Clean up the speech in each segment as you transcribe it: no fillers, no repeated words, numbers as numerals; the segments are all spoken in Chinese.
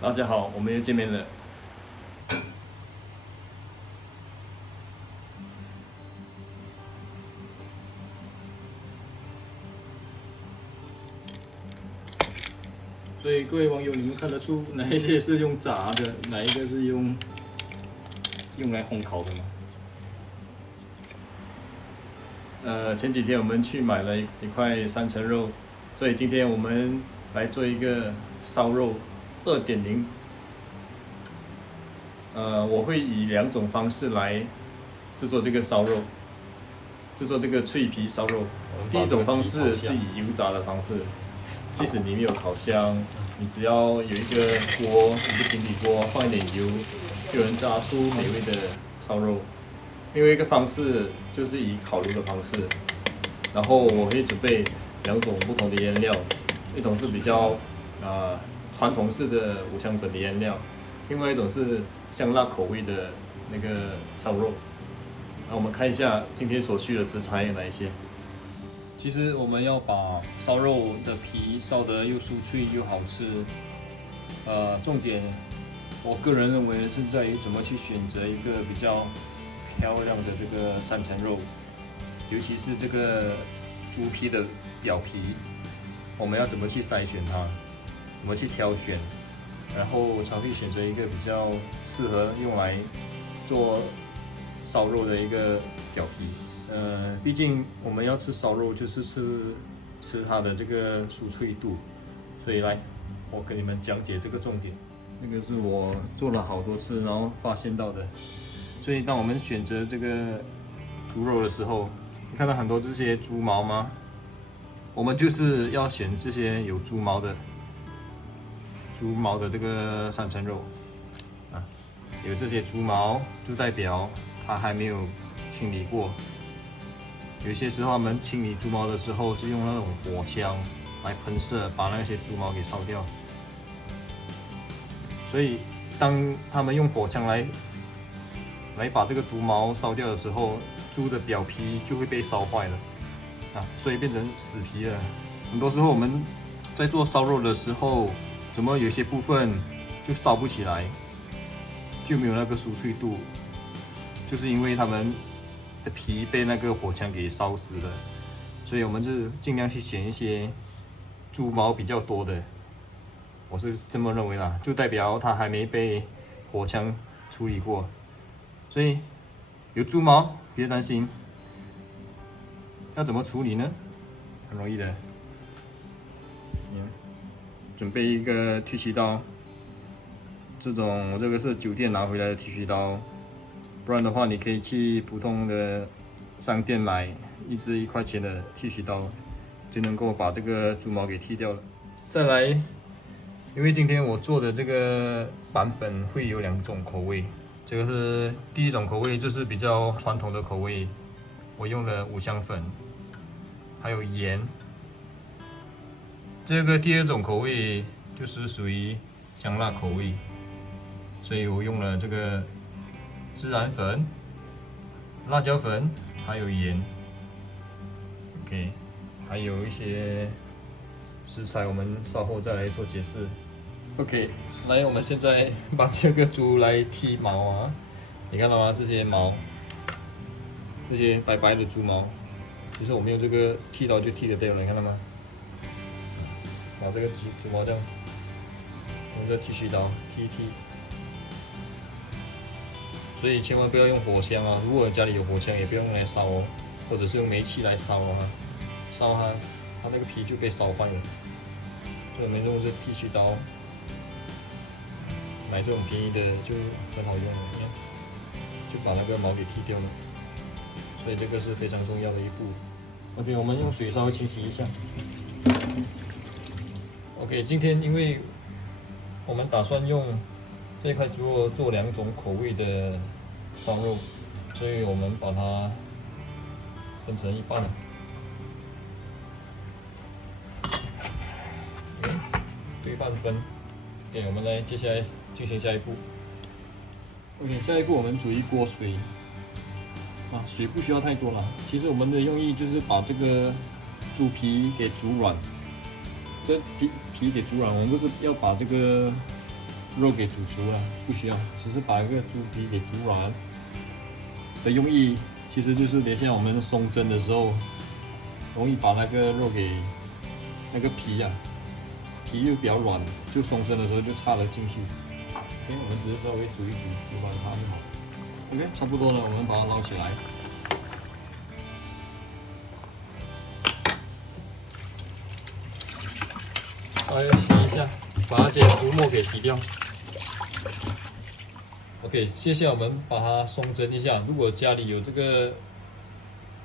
大家好，我们又见面了。所以各位网友，你们看得出哪一些是用炸的，哪一个是用来烘烤的吗？前几天我们去买了一块三层肉，所以今天我们来做一个烧肉2.0。我会以2种方式来制作这个烧肉，制作这个脆皮烧肉。第一种方式是以油炸的方式，即使你没有烤箱，你只要有一个锅，一个平底锅，放一点油，就能炸出美味的烧肉。另外一个方式就是以烤炉的方式，然后我会准备2种不同的腌料，一种是比较传统式的五香粉的腌料，另外一种是香辣口味的那个烧肉。那我们看一下今天所需的食材有哪一些。其实我们要把烧肉的皮烧得又酥脆又好吃，重点我个人认为是在于怎么去选择一个比较漂亮的这个3层肉，尤其是这个猪皮的表皮，我们要怎么去筛选它，怎么去挑选，然后才会选择一个比较适合用来做烧肉的一个表皮。毕竟我们要吃烧肉，就是吃它的这个酥脆度，所以来，我给你们讲解这个重点。那个是我做了好多次，然后发现到的。所以当我们选择这个猪肉的时候，你看到很多这些猪毛吗？我们就是要选这些有猪毛的这个3层肉啊，有这些猪毛就代表它还没有清理过。有些时候他们清理猪毛的时候是用那种火枪来喷射，把那些猪毛给烧掉。所以当他们用火枪来把这个猪毛烧掉的时候，猪的表皮就会被烧坏了啊，所以变成死皮了。很多时候我们在做烧肉的时候，怎么有些部分就烧不起来，就没有那个酥脆度，就是因为他们的皮被那个火枪给烧死了。所以我们就尽量去选一些猪毛比较多的，我是这么认为啦，就代表它还没被火枪处理过。所以有猪毛别担心，要怎么处理呢？很容易的，准备一个剃须刀，这个是酒店拿回来的剃须刀，不然的话你可以去普通的商店买一支1块钱的剃须刀，就能够把这个猪毛给剃掉了。再来，因为今天我做的这个版本会有2种口味。这个是第一种口味，就是比较传统的口味，我用了五香粉，还有盐。这个第2种口味就是属于香辣口味，所以我用了这个孜然粉、辣椒粉，还有盐。OK， 还有一些食材，我们稍后再来做解释。OK， 来，我们现在把这个猪来剃毛啊，你看到吗？这些毛，这些白白的猪毛，其实我们用这个剃刀就剃得掉了，你看到吗？把这个猪毛这样用这剃须刀剃一剃。所以千万不要用火枪啊！如果家里有火枪，也不要用来烧哦，或者是用煤气来烧啊，烧它那个皮就被烧坏了。所以我们用这剃须刀。买这种便宜的就很好用了，就把那个毛给剃掉了，所以这个是非常重要的一步。OK， 我们用水稍微清洗一下。OK， 今天因为我们打算用这块猪肉做2种口味的烧肉，所以我们把它分成一半。对半分。OK， 我们来接下来进行下一步。OK， 下一步我们煮一锅水，水不需要太多了。其实我们的用意就是把这个猪皮给煮软，这皮给煮软。我们不是要把这个肉给煮熟了，不需要，只是把一个猪皮给煮软。的用意其实就是等一下我们松针的时候，容易把那个肉给那个皮啊，皮又比较软，就松针的时候就插了进去。OK， 我们只是稍微煮一煮，煮软它就好。OK， 差不多了，我们把它捞起来。来洗一下，把那些浮沫给洗掉。OK， 接下来我们把它松针一下。如果家里有这个，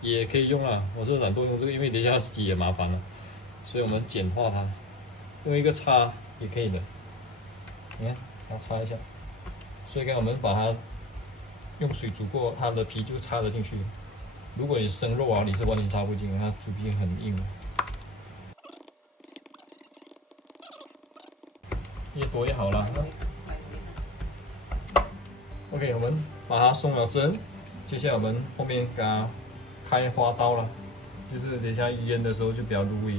也可以用啊。我是懒惰用这个，因为等一下洗也麻烦了，所以我们简化它，用一个叉也可以的。你看，它插一下。所以，我们把它用水煮过，它的皮就插了进去。如果你生肉啊，你是完全插不进，它猪皮很硬。越多越好啦。OK， 我们把它松了针，接下来我们后面给它开花刀了，就是等一下腌的时候就比较入味，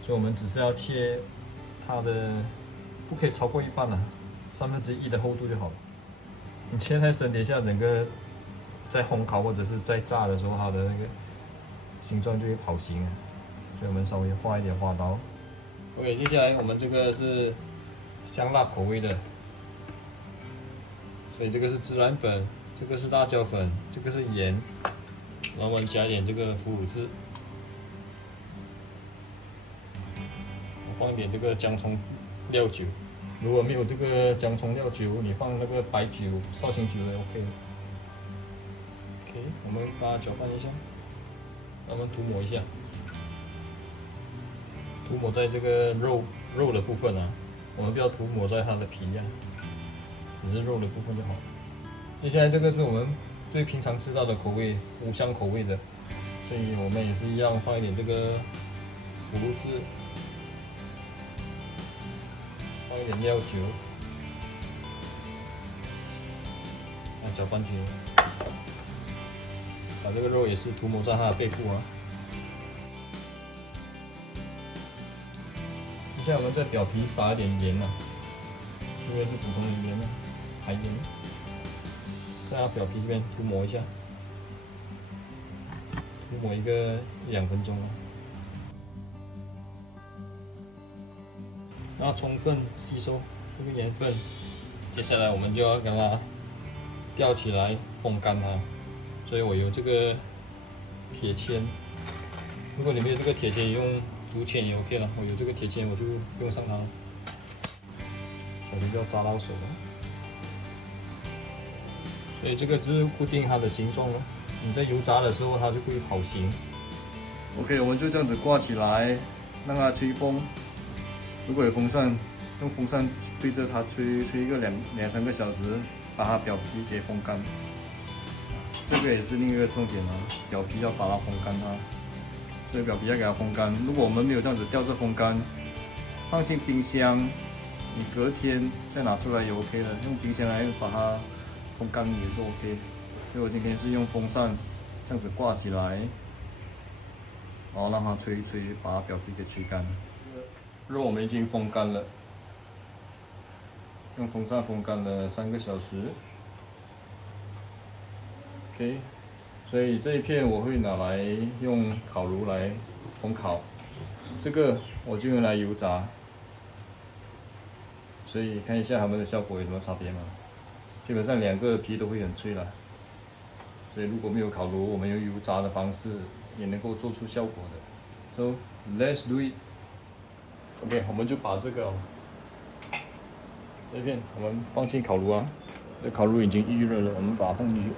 所以我们只是要切它的，不可以超过一半了，1/3的厚度就好了。你切太深，等一下整个在烘烤或者是在炸的时候，它的那个形状就会跑形，所以我们稍微画一点花刀。OK， 接下来我们这个是香辣口味的，所以这个是孜然粉，这个是辣椒粉，这个是盐，然后我们加一点这个腐乳汁，放一点这个姜葱料酒。如果没有这个姜葱料酒，你放那个白酒、绍兴酒也 OK 的。OK， 我们把它搅拌一下，我们涂抹一下，涂抹在这个肉的部分啊，我们不要涂抹在它的皮啊，只是肉的部分就好了。接下来这个是我们最平常吃到的口味，五香口味的，所以我们也是一样放一点这个腐乳汁。放一点料酒，搅拌均匀，把这个肉也是涂抹在它的背部啊。接下来我们在表皮撒一点盐啊，这个是普通的盐啊，海盐，在它表皮这边涂抹一下，涂抹1-2分钟啊。让它充分吸收这个盐分，接下来我们就要让它吊起来风干它，所以我有这个铁签。如果你没有这个铁签，用竹签也 OK 了。我有这个铁签，我就用上它，小心不要扎到手了。所以这个就是固定它的形状了。你在油炸的时候，它就不会跑形。OK， 我们就这样子挂起来，让它吹风。如果有风扇，用风扇对着它吹一个2-3个小时，把它表皮给风干。这个也是另一个重点啊，表皮要把它风干它，所以表皮要给它风干。如果我们没有这样子吊着风干，放进冰箱，你隔天再拿出来也 OK 的。用冰箱来把它风干也是 OK。所以我今天是用风扇这样子挂起来，然后让它吹一吹，把它表皮给吹干。肉我们已经风干了，用风扇风干了3个小时。OK， 所以这一片我会拿来用烤炉来烘烤，这个我就用来油炸。所以看一下它们的效果有什么差别吗？基本上2个皮都会很脆了。所以如果没有烤炉，我们用油炸的方式也能够做出效果的。So let's do it。OK， 我们就把这个这片我们放进烤炉啊，这烤炉已经预热了，我们把它放进去。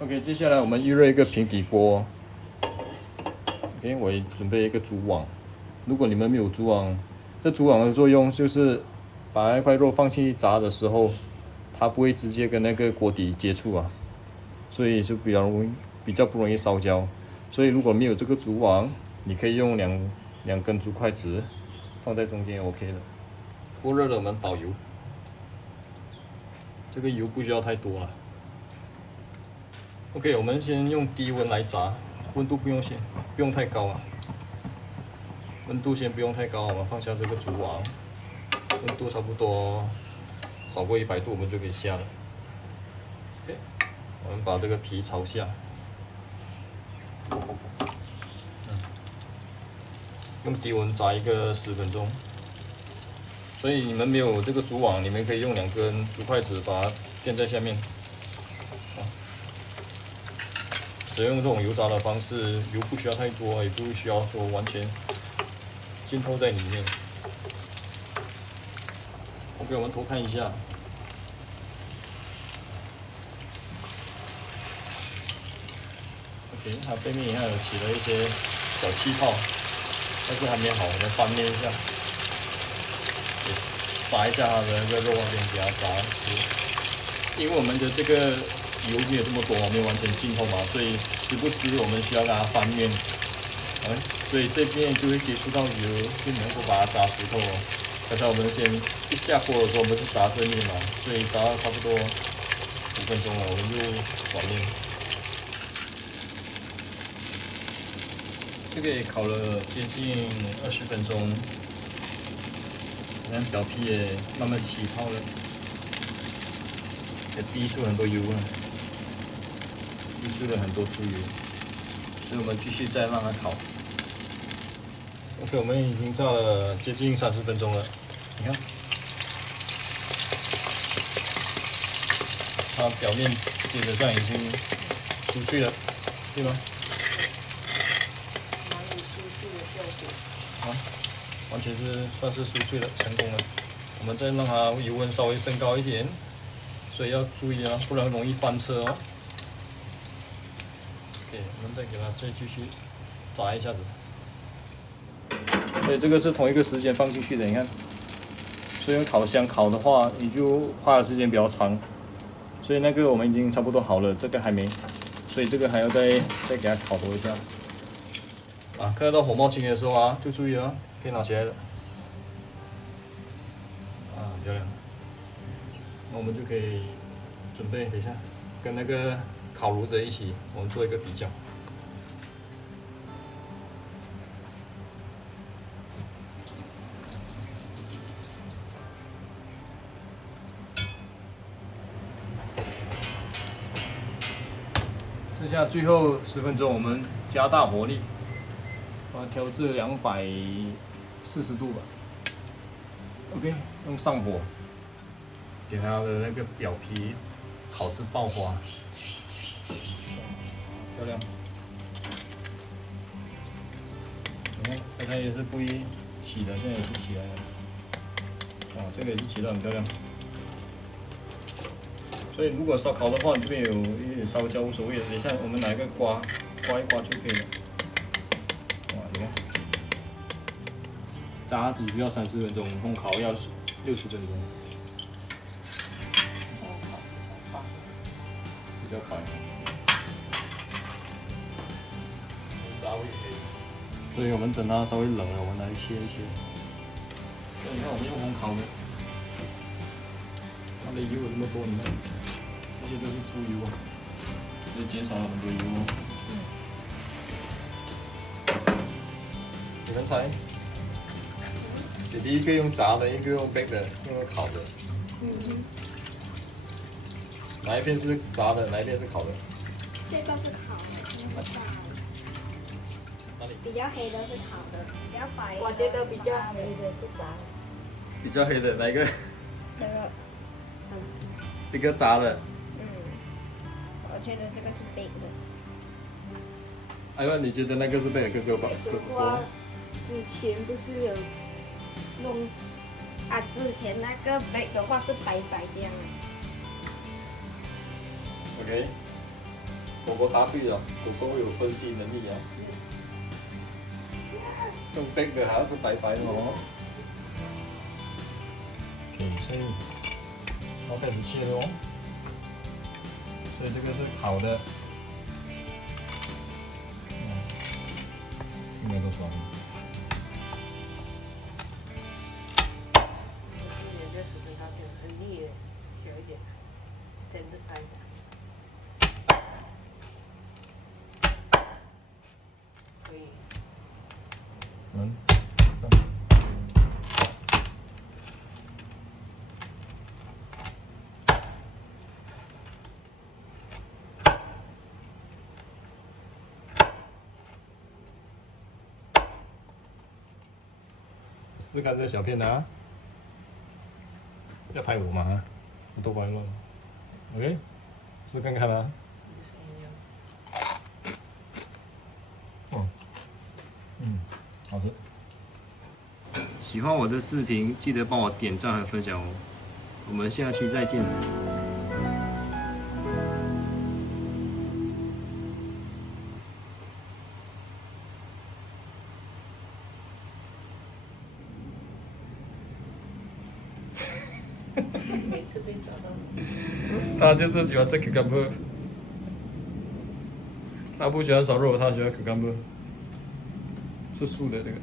OK， 接下来我们预热一个平底锅。OK， 我也准备一个蛛网。如果你们没有蛛网，这蛛网的作用就是把那块肉放进去炸的时候，它不会直接跟那个锅底接触啊，所以就比较不容易烧焦。所以如果没有这个蛛网，你可以用两根竹筷子放在中间 OK 的。锅热了，我们倒油。这个油不需要太多了。OK， 我们先用低温来炸，温度不用太高啊。温度先不用太高，我们放下这个猪网，温度差不多少过100度，我们就可以下了。OK， 我们把这个皮朝下，用低温炸一个10分钟。所以你们没有这个竹网，你们可以用2根竹筷子把它垫在下面。只用这种油炸的方式，油不需要太多，也不需要说完全浸透在里面。OK， 我们偷看一下。OK， 它背面还有起了一些小气泡，但是还没好，我们翻面一下。炸一下它的那个肉那边，给它炸吃。因为我们的这个油没有这么多，没有完全浸透嘛，所以时不时我们需要给它翻面，所以这边就会接触到油，就能够把它炸熟透哦。刚才我们先一下锅的时候，我们是炸正面嘛，所以炸到差不多5分钟了，我们就转面。这个也烤了接近20分钟。你看表皮也慢慢起泡了，也滴出很多油了，滴出了很多猪油，所以我们继续再让它烤。OK， 我们已经炸了接近30分钟了，你看，它表面基本上已经酥脆了，对吗？蛮有酥脆的效果。完全是算是酥脆了，成功了。我们再让它油温稍微升高一点，所以要注意啊，不然容易翻车哦。OK， 我们再给它再继续炸一下子。所以这个是同一个时间放进去的，你看。所以用烤箱烤的话，你就花的时间比较长。所以那个我们已经差不多好了，这个还没，所以这个还要再给它烤多一下。啊，看得到火冒青烟的时候啊，就注意了。可以拿起来了，漂亮。那我们就可以准备，等一下跟那个烤炉的一起，我们做一个比较。剩下最后10分钟，我们加大火力，把它调至240度吧。OK， 用上火，给它的那个表皮烤至爆花，漂亮。你看，刚才也是不一起的，现在也是起来了。这个也是起得很漂亮。所以如果烧烤的话，你这边有一点烧焦无所谓的，等一下我们拿一个刮一刮就可以了。你看。炸只需要30分钟，烘烤要60分钟，比较快。炸味可以，所以我们等它稍微冷了，我们来切一切。你看我们用烘烤的，它的油有那么多，你看，这些都是猪油啊，就减少了很多油哦。你们猜？姐弟一个用炸的，一个用 bake 的，用烤的。哪一边是炸的，哪一边是烤的？这个是烤的，那个炸的。哪里？比较黑的是烤的，比较白的。我觉得比较黑的是炸的。比较黑的哪一个？这个，这个炸的。我觉得这个是 bake 的。哎呦，你觉得那个是 bake 哥吧？之前不是有弄啊？之前那个 bake 的话是白白这样的。OK， 狗狗答对了，狗狗有分析能力啊。用 bake 的还是白白的哦。OK， 所以要开始切了哦。所以这个是烤的。应该都熟了。有的时候它就很腻，小一点，standard size。可以。试看这小片的啊，要拍我吗？我都拍乱了。OK， 试看看啊。哦，好吃。喜欢我的视频，记得帮我点赞和分享哦。我们下期再见。每次被抓到你。他就是喜欢吃 cucumber， 他不喜欢烧肉，他喜欢 cucumber， 是素的这个。